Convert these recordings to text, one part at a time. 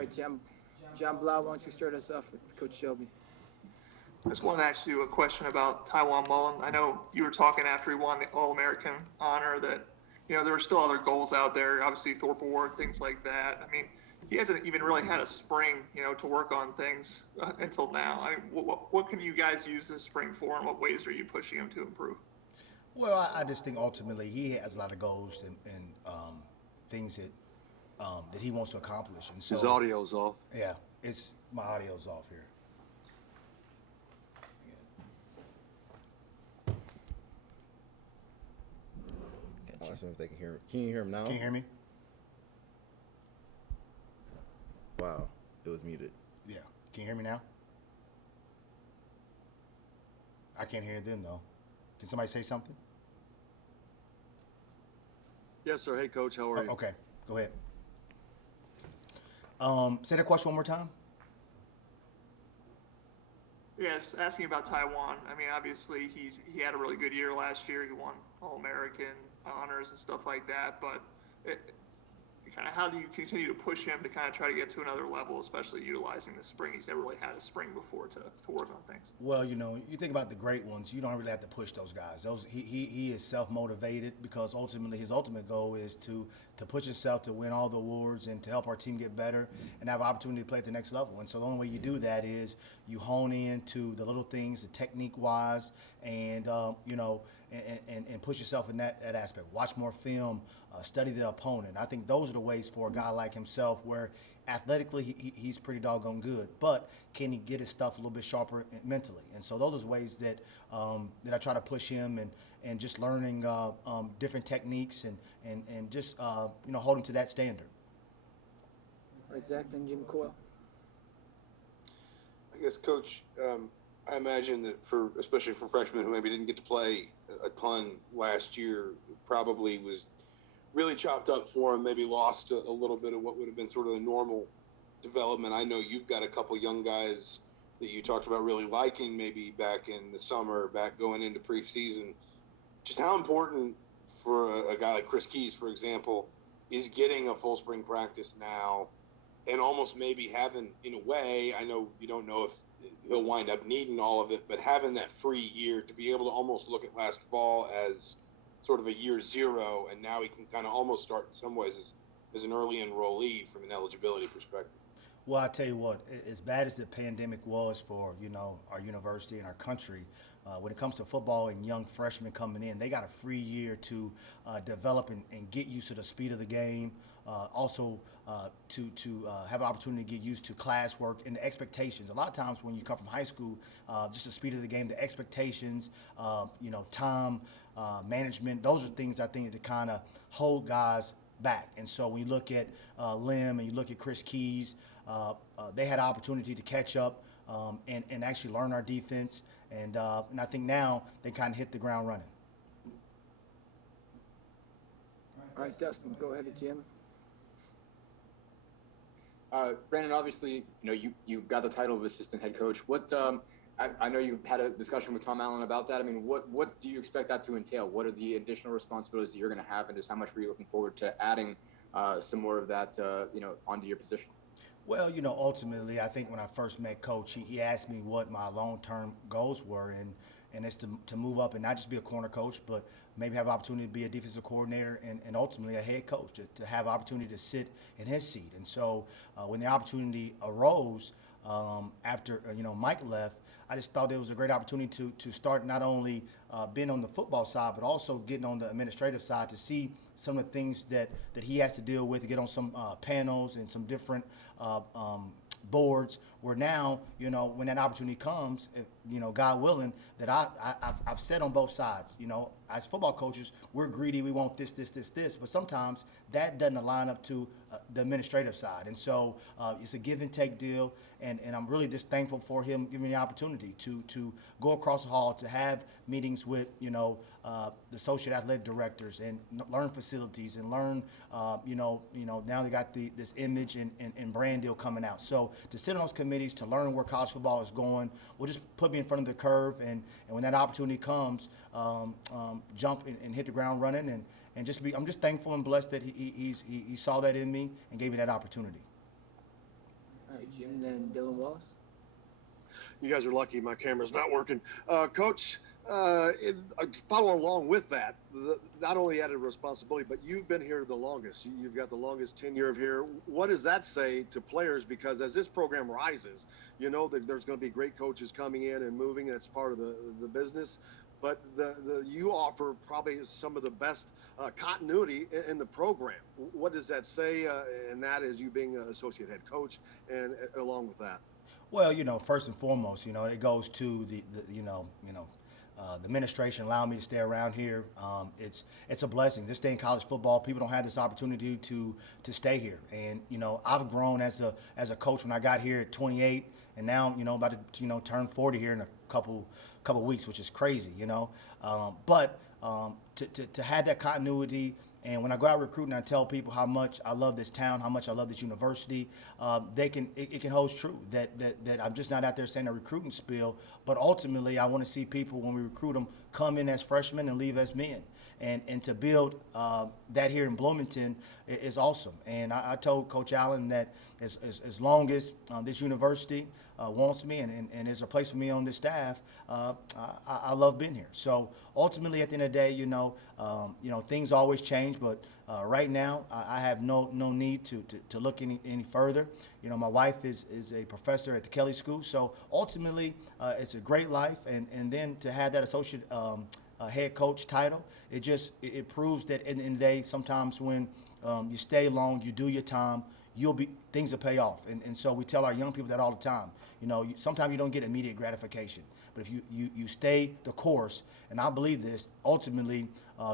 All right, John Blau, why don't you start us off with Coach Shelby? I just want to ask you a question about Taiwan Mullen. I know you were talking after he won the All-American honor that, there were still other goals out there, obviously Thorpe Award, things like that. I mean, he hasn't even really had a spring, to work on things until now. I mean, what can you guys use this spring for, and what ways are you pushing him to improve? Well, I just think ultimately he has a lot of goals and things that he wants to accomplish, and His so audio's off. yeah, it's my audio's off here. I don't know if they can hear me. Can you hear him now? Can you hear me? Wow, it was muted. Yeah. Can you hear me now? I can't hear them though. Can somebody say something? Yes, sir. Hey, Coach, how are you? Okay, go ahead. Say that question one more time. Yes, asking about Taiwan. I mean, obviously he had a really good year last year. He won All-American honors and stuff like that. But kind of how do you continue to push him to kind of try to get to another level, especially utilizing the spring? He's never really had a spring before to work on things. Well, you think about the great ones. You don't really have to push those guys. He is self-motivated because ultimately his ultimate goal is to push himself to win all the awards and to help our team get better and have an opportunity to play at the next level. And so the only way you do that is you hone in to the little things, the technique-wise, and and push yourself in that aspect. Watch more film, study the opponent. I think those are the ways for a guy like himself where athletically he's pretty doggone good, but can he get his stuff a little bit sharper mentally? And so those are ways that I try to push him and just learning different techniques and just holding to that standard. All right, Zach, then Jim Coyle. I guess, Coach, I imagine that especially for freshmen who maybe didn't get to play a ton last year, probably was really chopped up for them, maybe lost a little bit of what would have been sort of the normal development. I know you've got a couple young guys that you talked about really liking maybe back in the summer, back going into preseason. Just how important for a guy like Chris Keys, for example, is getting a full spring practice now and almost maybe having, in a way, I know you don't know if he'll wind up needing all of it, but having that free year to be able to almost look at last fall as sort of a year zero, and now he can kind of almost start in some ways as an early enrollee from an eligibility perspective. Well, I tell you what, as bad as the pandemic was for our university and our country, when it comes to football and young freshmen coming in, they got a free year to develop and get used to the speed of the game. Also, to have an opportunity to get used to classwork and the expectations. A lot of times when you come from high school, just the speed of the game, the expectations, time management, those are things I think that kind of hold guys back. And so when you look at Lim and you look at Chris Keys, they had an opportunity to catch up and actually learn our defense. And I think now they kind of hit the ground running. All right, Dustin, go ahead, Jim. Brandon, obviously, you got the title of assistant head coach. What I know you had a discussion with Tom Allen about that. I mean, what do you expect that to entail? What are the additional responsibilities that you're going to have, and just how much were you looking forward to adding some more of that, onto your position? Well, ultimately, I think when I first met Coach, he asked me what my long-term goals were, and it's to move up and not just be a corner coach, but maybe have an opportunity to be a defensive coordinator and ultimately a head coach, to have an opportunity to sit in his seat. And so when the opportunity arose after Mike left, I just thought it was a great opportunity to start not only being on the football side, but also getting on the administrative side to see some of the things that he has to deal with, to get on some panels and some different boards where now, when that opportunity comes, God willing, that I've said on both sides, as football coaches, we're greedy, we want this, but sometimes that doesn't line up to the administrative side. And so it's a give and take deal, and I'm really just thankful for him giving me the opportunity to go across the hall, to have meetings with, the associate athletic directors and learn facilities and learn, now they got this image and brand deal coming out. So to sit on those committees, to learn where college football is going, will just put me in front of the curve. And when that opportunity comes, jump and hit the ground running. And I'm just thankful and blessed that he saw that in me and gave me that opportunity. All right, Jim, then Dylan Wallace. You guys are lucky my camera's not working. Coach, follow along with that. Not only added responsibility, but you've been here the longest. You've got the longest tenure of here. What does that say to players? Because as this program rises, you know that there's going to be great coaches coming in and moving. That's part of the business. But you offer probably some of the best continuity in the program. What does that say? And that is you being an associate head coach, and along with that. Well, first and foremost, it goes to the administration allowing me to stay around here. It's a blessing. This day in college football, people don't have this opportunity to stay here. And I've grown as a coach when I got here at 28, and now about to turn 40 here in a couple weeks, which is crazy. But to have that continuity. And when I go out recruiting, I tell people how much I love this town, how much I love this university. It can hold true that I'm just not out there saying a recruiting spiel, but ultimately I want to see people when we recruit them come in as freshmen and leave as men. And to build that here in Bloomington is awesome. And I told Coach Allen that as long as this university wants me and there's a place for me on this staff, I love being here. So ultimately, at the end of the day, things always change. But right now, I have no need to look any further. My wife is a professor at the Kelly School. So ultimately, it's a great life. And then to have that associate head coach title, it proves that in the end of the day, sometimes when you stay long, you do your time, things will pay off. And so we tell our young people that all the time. Sometimes you don't get immediate gratification, but if you stay the course, and I believe this, ultimately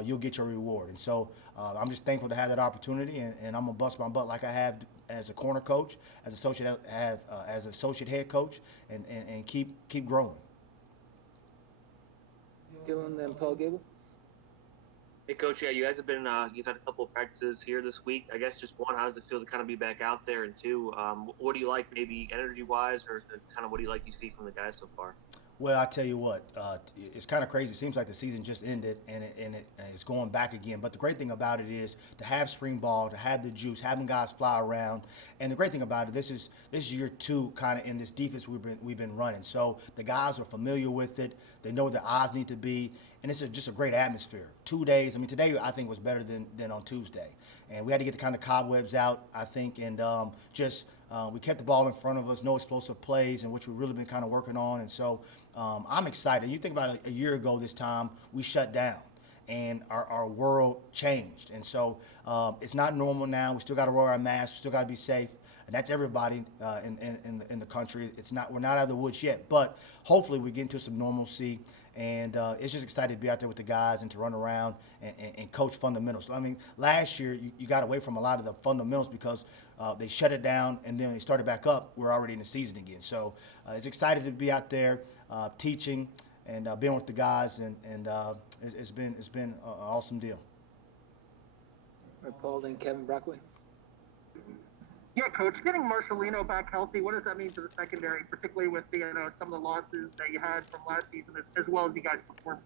you'll get your reward. And so I'm just thankful to have that opportunity, and I'm gonna bust my butt like I have as a corner coach, as associate head coach, and keep growing. Dylan, then Paul Gable. Hey, Coach. Yeah, you guys have been. You've had a couple of practices here this week. I guess just one, how does it feel to kind of be back out there? And two, what do you like, maybe energy-wise, or kind of what do you like you see from the guys so far? Well, I tell you what, it's kind of crazy. It seems like the season just ended, and it's going back again. But the great thing about it is to have spring ball, to have the juice, having guys fly around. And the great thing about it, this is year two kind of in this defense we've been running. So the guys are familiar with it. They know where their eyes need to be, and it's just a great atmosphere. 2 days. I mean, today I think was better than on Tuesday, and we had to get the kind of cobwebs out, I think, and we kept the ball in front of us, no explosive plays, and which we've really been kind of working on. And so I'm excited. You think about it, a year ago this time, we shut down, and our world changed. And so it's not normal now. We still got to wear our masks. We still got to be safe. And that's everybody in the country. We're not out of the woods yet, but hopefully we get into some normalcy. And it's just excited to be out there with the guys and to run around and coach fundamentals. I mean, last year you got away from a lot of the fundamentals because they shut it down, and then they started back up. We're already in the season again. So it's excited to be out there teaching and being with the guys, and it's been an awesome deal. All right, Paul, then Kevin Brockway. Yeah, Coach, getting Marcelino back healthy, what does that mean for the secondary, particularly with some of the losses that you had from last season, as well as you guys performed?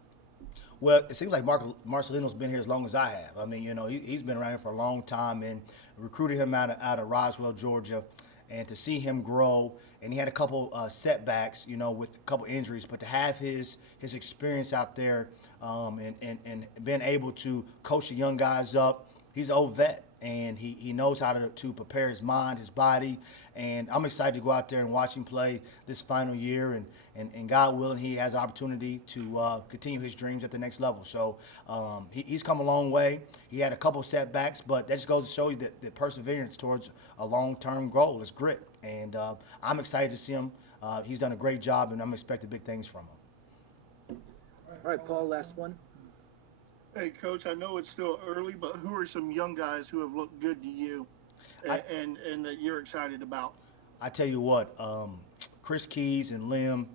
Well, it seems like Marcelino's been here as long as I have. I mean, he's been around here for a long time, and recruited him out of Roswell, Georgia, and to see him grow, and he had a couple setbacks, with a couple injuries, but to have his experience out there and being able to coach the young guys up, he's an old vet. And he knows how to prepare his mind, his body, and I'm excited to go out there and watch him play this final year, and God willing, he has an opportunity to continue his dreams at the next level. So he's come a long way. He had a couple setbacks, but that just goes to show you that perseverance towards a long-term goal is grit, and I'm excited to see him. He's done a great job, and I'm expecting big things from him. All right, Paul, last one. Hey, Coach, I know it's still early, but who are some young guys who have looked good to you and that you're excited about? I tell you what, Chris Keys and Lim,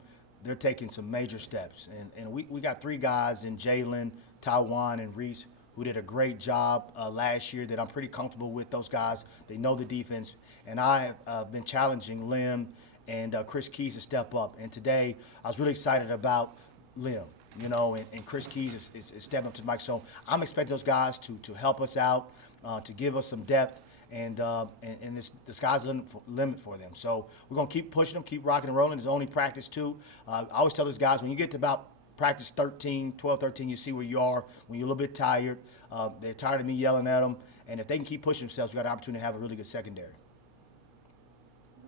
they're taking some major steps. And we got three guys in Jalen, Taiwan, and Reese who did a great job last year that I'm pretty comfortable with. Those guys, they know the defense. And I have been challenging Lim and Chris Keys to step up. And today, I was really excited about Lim. And Chris Keys is stepping up to the mic. So I'm expecting those guys to help us out, to give us some depth, and the sky's the limit for them. So we're gonna keep pushing them, keep rocking and rolling. It's only practice 2. I always tell these guys, when you get to about practice 12, 13, you see where you are. When you're a little bit tired, they're tired of me yelling at them, and if they can keep pushing themselves, we got an opportunity to have a really good secondary.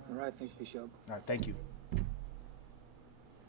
All right, thanks, Bishop. All right, thank you.